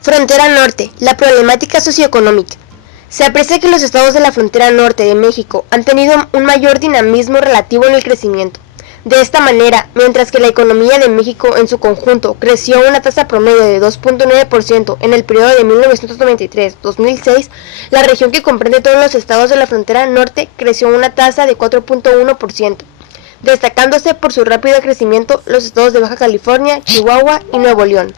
Frontera Norte, la problemática socioeconómica. Se aprecia que los estados de la frontera norte de México han tenido un mayor dinamismo relativo en el crecimiento. De esta manera, mientras que la economía de México en su conjunto creció a una tasa promedio de 2.9% en el periodo de 1993-2006, la región que comprende todos los estados de la frontera norte creció a una tasa de 4.1%, destacándose por su rápido crecimiento los estados de Baja California, Chihuahua y Nuevo León.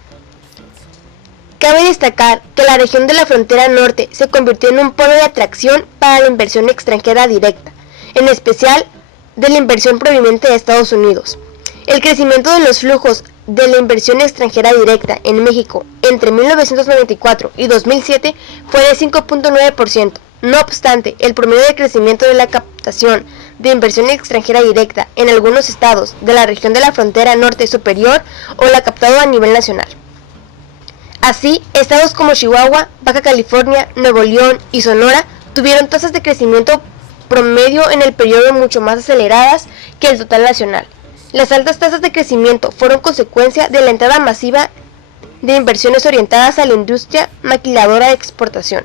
Cabe destacar que la región de la frontera norte se convirtió en un polo de atracción para la inversión extranjera directa, en especial de la inversión proveniente de Estados Unidos. El crecimiento de los flujos de la inversión extranjera directa en México entre 1994 y 2007 fue de 5.9%. No obstante, el promedio de crecimiento de la captación de inversión extranjera directa en algunos estados de la región de la frontera norte es superior o la captado a nivel nacional. Así, estados como Chihuahua, Baja California, Nuevo León y Sonora tuvieron tasas de crecimiento promedio en el periodo mucho más aceleradas que el total nacional. Las altas tasas de crecimiento fueron consecuencia de la entrada masiva de inversiones orientadas a la industria maquiladora de exportación.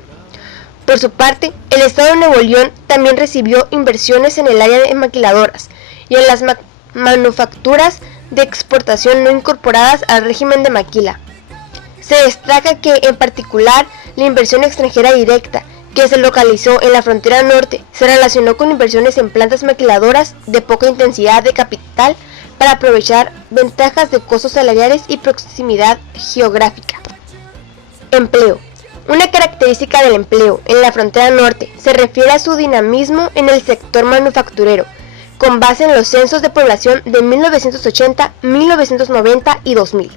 Por su parte, el estado de Nuevo León también recibió inversiones en el área de maquiladoras y en las manufacturas de exportación no incorporadas al régimen de maquila. Se destaca que, en particular, la inversión extranjera directa, que se localizó en la frontera norte, se relacionó con inversiones en plantas maquiladoras de poca intensidad de capital para aprovechar ventajas de costos salariales y proximidad geográfica. Empleo. Una característica del empleo en la frontera norte se refiere a su dinamismo en el sector manufacturero, con base en los censos de población de 1980, 1990 y 2000.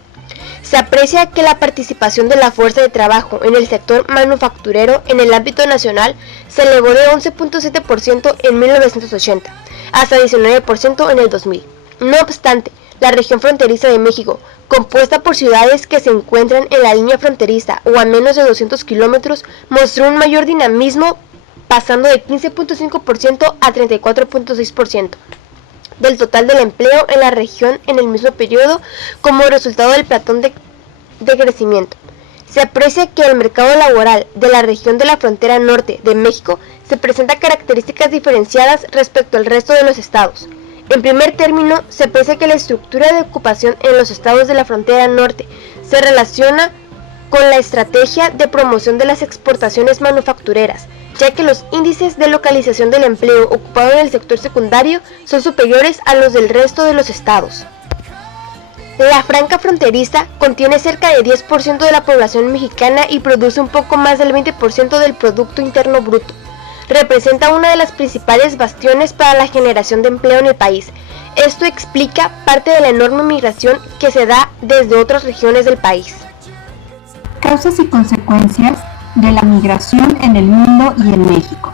Se aprecia que la participación de la fuerza de trabajo en el sector manufacturero en el ámbito nacional se elevó de 11.7% en 1980 hasta 19% en el 2000. No obstante, la región fronteriza de México, compuesta por ciudades que se encuentran en la línea fronteriza o a menos de 200 kilómetros, mostró un mayor dinamismo, pasando de 15.5% a 34.6% del total del empleo en la región en el mismo periodo como resultado del platón de crecimiento. Se aprecia que el mercado laboral de la región de la frontera norte de México se presenta características diferenciadas respecto al resto de los estados. En primer término, se aprecia que la estructura de ocupación en los estados de la frontera norte se relaciona con la estrategia de promoción de las exportaciones manufactureras, ya que los índices de localización del empleo ocupado en el sector secundario son superiores a los del resto de los estados. La franja fronteriza contiene cerca de 10% de la población mexicana y produce un poco más del 20% del Producto Interno Bruto. Representa una de las principales bastiones para la generación de empleo en el país. Esto explica parte de la enorme migración que se da desde otras regiones del país. Causas y consecuencias de la migración en el mundo y en México.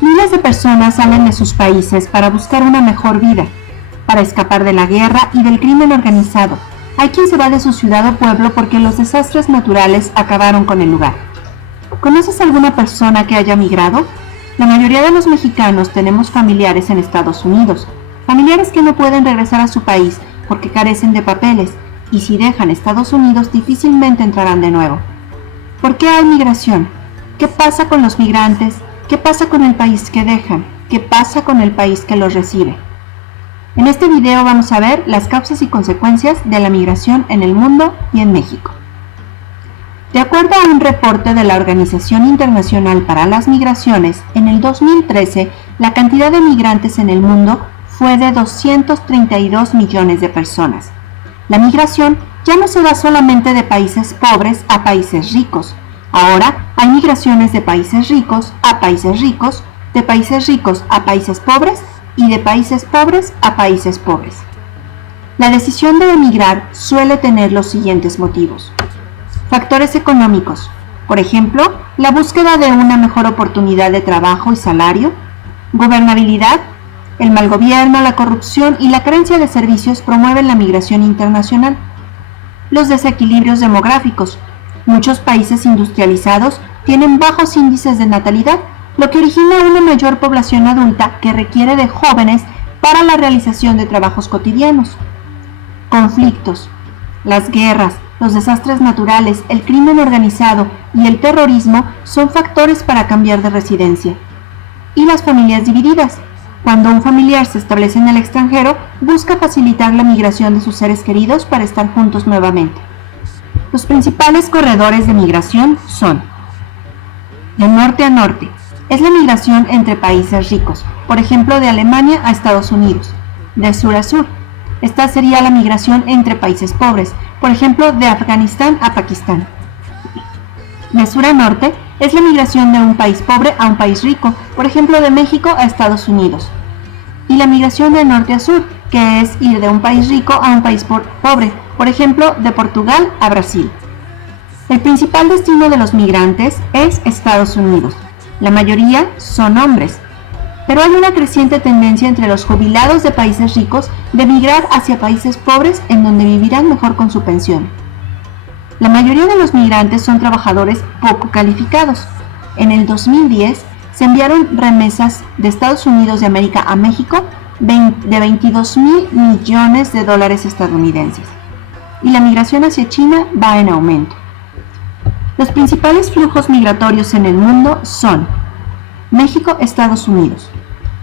Miles de personas salen de sus países para buscar una mejor vida, para escapar de la guerra y del crimen organizado. Hay quien se va de su ciudad o pueblo porque los desastres naturales acabaron con el lugar. ¿Conoces alguna persona que haya migrado? La mayoría de los mexicanos tenemos familiares en Estados Unidos, familiares que no pueden regresar a su país porque carecen de papeles, y si dejan Estados Unidos difícilmente entrarán de nuevo. ¿Por qué hay migración? ¿Qué pasa con los migrantes? ¿Qué pasa con el país que dejan? ¿Qué pasa con el país que los recibe? En este video vamos a ver las causas y consecuencias de la migración en el mundo y en México. De acuerdo a un reporte de la Organización Internacional para las Migraciones, en el 2013 la cantidad de migrantes en el mundo fue de 232 millones de personas. La migración ya no se da solamente de países pobres a países ricos. Ahora hay migraciones de países ricos a países ricos, de países ricos a países pobres y de países pobres a países pobres. La decisión de emigrar suele tener los siguientes motivos. Factores económicos. Por ejemplo, la búsqueda de una mejor oportunidad de trabajo y salario. Gobernabilidad. El mal gobierno, la corrupción y la carencia de servicios promueven la migración internacional. Los desequilibrios demográficos. Muchos países industrializados tienen bajos índices de natalidad, lo que origina una mayor población adulta que requiere de jóvenes para la realización de trabajos cotidianos. Conflictos. Las guerras, los desastres naturales, el crimen organizado y el terrorismo son factores para cambiar de residencia. Y las familias divididas. Cuando un familiar se establece en el extranjero, busca facilitar la migración de sus seres queridos para estar juntos nuevamente. Los principales corredores de migración son: de norte a norte, es la migración entre países ricos, por ejemplo de Alemania a Estados Unidos. De sur a sur, esta sería la migración entre países pobres, por ejemplo de Afganistán a Pakistán. De sur a norte, es la migración de un país pobre a un país rico, por ejemplo de México a Estados Unidos. Y la migración de norte a sur, que es ir de un país rico a un país pobre, por ejemplo de Portugal a Brasil. El principal destino de los migrantes es Estados Unidos. La mayoría son hombres, pero hay una creciente tendencia entre los jubilados de países ricos de migrar hacia países pobres en donde vivirán mejor con su pensión. La mayoría de los migrantes son trabajadores poco calificados. En el 2010 se enviaron remesas de Estados Unidos de América a México de 22.000 millones de dólares estadounidenses. Y la migración hacia China va en aumento. Los principales flujos migratorios en el mundo son México-Estados Unidos.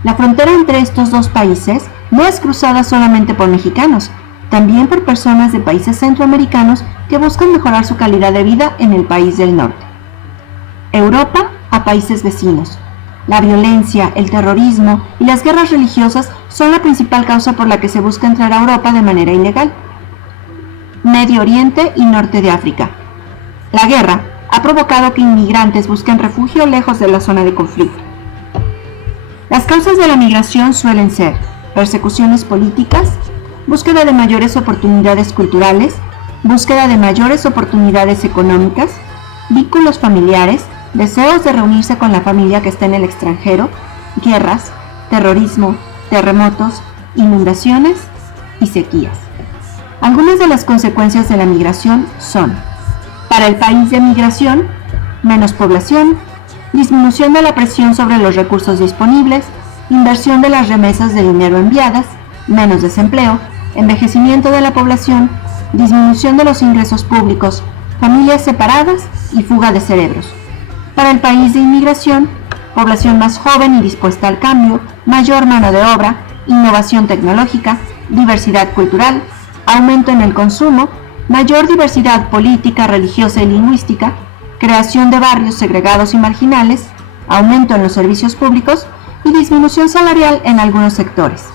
La frontera entre estos dos países no es cruzada solamente por mexicanos, también por personas de países centroamericanos que buscan mejorar su calidad de vida en el país del norte. Europa a países vecinos. La violencia, el terrorismo y las guerras religiosas son la principal causa por la que se busca entrar a Europa de manera ilegal. Medio Oriente y norte de África. La guerra ha provocado que inmigrantes busquen refugio lejos de la zona de conflicto. Las causas de la migración suelen ser persecuciones políticas, búsqueda de mayores oportunidades culturales, búsqueda de mayores oportunidades económicas, vínculos familiares, deseos de reunirse con la familia que está en el extranjero, guerras, terrorismo, terremotos, inundaciones y sequías. Algunas de las consecuencias de la migración son: para el país de migración, menos población, disminución de la presión sobre los recursos disponibles, inversión de las remesas de dinero enviadas, menos desempleo, envejecimiento de la población, disminución de los ingresos públicos, familias separadas y fuga de cerebros. Para el país de inmigración, población más joven y dispuesta al cambio, mayor mano de obra, innovación tecnológica, diversidad cultural, aumento en el consumo, mayor diversidad política, religiosa y lingüística, creación de barrios segregados y marginales, aumento en los servicios públicos y disminución salarial en algunos sectores.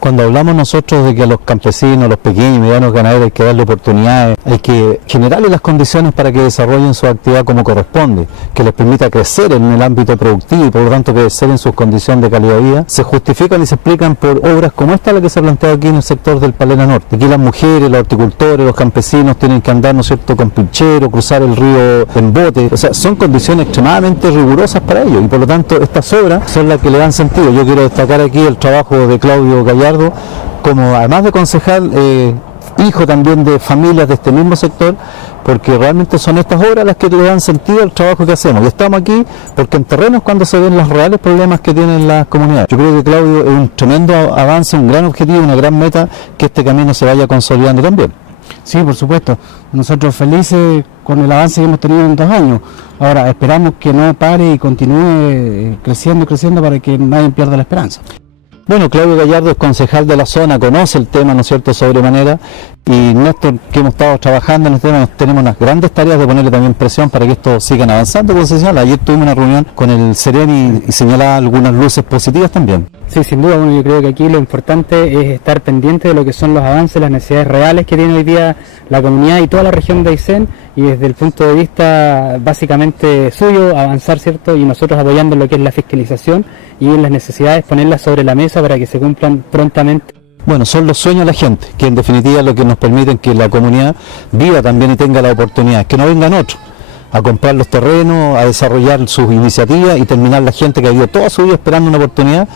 Cuando hablamos nosotros de que a los campesinos, los pequeños y medianos ganaderos hay que darle oportunidades, hay que generarles las condiciones para que desarrollen su actividad como corresponde, que les permita crecer en el ámbito productivo y por lo tanto crecer en sus condiciones de calidad de vida, se justifican y se explican por obras como esta la que se ha planteado aquí en el sector del Palena Norte. Aquí las mujeres, los horticultores, los campesinos tienen que andar, ¿no es cierto?, con pinchero, cruzar el río en bote, o sea, son condiciones extremadamente rigurosas para ellos y por lo tanto estas obras son las que le dan sentido. Yo quiero destacar aquí el trabajo de Claudio Gallardo, como además de concejal, hijo también de familias de este mismo sector, porque realmente son estas obras las que le dan sentido al trabajo que hacemos. Y estamos aquí porque en terreno es cuando se ven los reales problemas que tienen las comunidades. Yo creo que Claudio es un tremendo avance, un gran objetivo, una gran meta, que este camino se vaya consolidando también. Sí, por supuesto. Nosotros felices con el avance que hemos tenido en 2 años. Ahora esperamos que no pare y continúe creciendo para que nadie pierda la esperanza. Bueno, Claudio Gallardo es concejal de la zona, conoce el tema, ¿no es cierto?, sobremanera, y Néstor, que hemos estado trabajando en este tema, tenemos unas grandes tareas de ponerle también presión para que esto sigan avanzando, como se señala. Ayer tuvimos una reunión con el Ceremi y señalaba algunas luces positivas también. Sí, sin duda. Bueno, yo creo que aquí lo importante es estar pendiente de lo que son los avances, las necesidades reales que tiene hoy día la comunidad y toda la región de Aysén, y desde el punto de vista básicamente suyo, avanzar, ¿cierto?, y nosotros apoyando lo que es la fiscalización y en las necesidades ponerlas sobre la mesa para que se cumplan prontamente. Bueno, son los sueños de la gente, que en definitiva es lo que nos permiten que la comunidad viva también y tenga la oportunidad, que no vengan otros a comprar los terrenos, a desarrollar sus iniciativas y terminar la gente que ha vivido toda su vida esperando una oportunidad.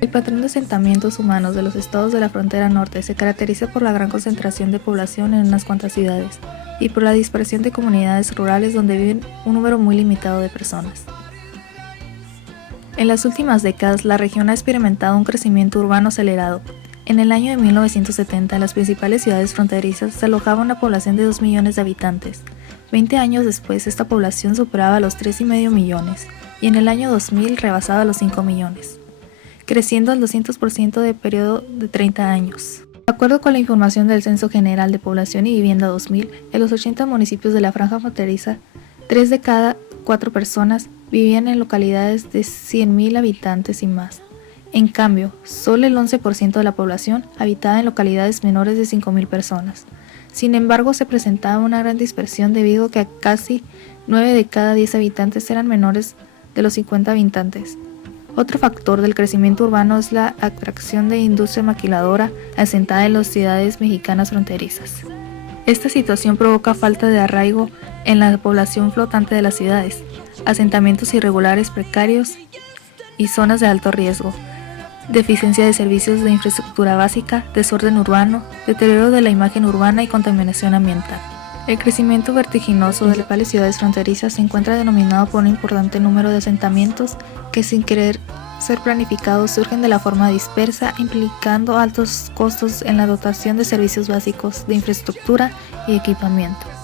El patrón de asentamientos humanos de los estados de la frontera norte se caracteriza por la gran concentración de población en unas cuantas ciudades. y por la dispersión de comunidades rurales donde viven un número muy limitado de personas. En las últimas décadas, la región ha experimentado un crecimiento urbano acelerado. En el año de 1970, en las principales ciudades fronterizas se alojaba una población de 2 millones de habitantes. 20 años después, esta población superaba los 3,5 millones, y en el año 2000 rebasaba los 5 millones, creciendo al 200% de periodo de 30 años. De acuerdo con la información del Censo General de Población y Vivienda 2000, en los 80 municipios de la franja fronteriza, 3 de cada 4 personas vivían en localidades de 100.000 habitantes y más. En cambio, solo el 11% de la población habitaba en localidades menores de 5.000 personas. Sin embargo, se presentaba una gran dispersión debido a que casi 9 de cada 10 habitantes eran menores de los 50 habitantes. Otro factor del crecimiento urbano es la atracción de industria maquiladora asentada en las ciudades mexicanas fronterizas. Esta situación provoca falta de arraigo en la población flotante de las ciudades, asentamientos irregulares precarios y zonas de alto riesgo, deficiencia de servicios de infraestructura básica, desorden urbano, deterioro de la imagen urbana y contaminación ambiental. El crecimiento vertiginoso de las principales ciudades fronterizas se encuentra denominado por un importante número de asentamientos que, sin querer ser planificados, surgen de la forma dispersa, implicando altos costos en la dotación de servicios básicos de infraestructura y equipamiento.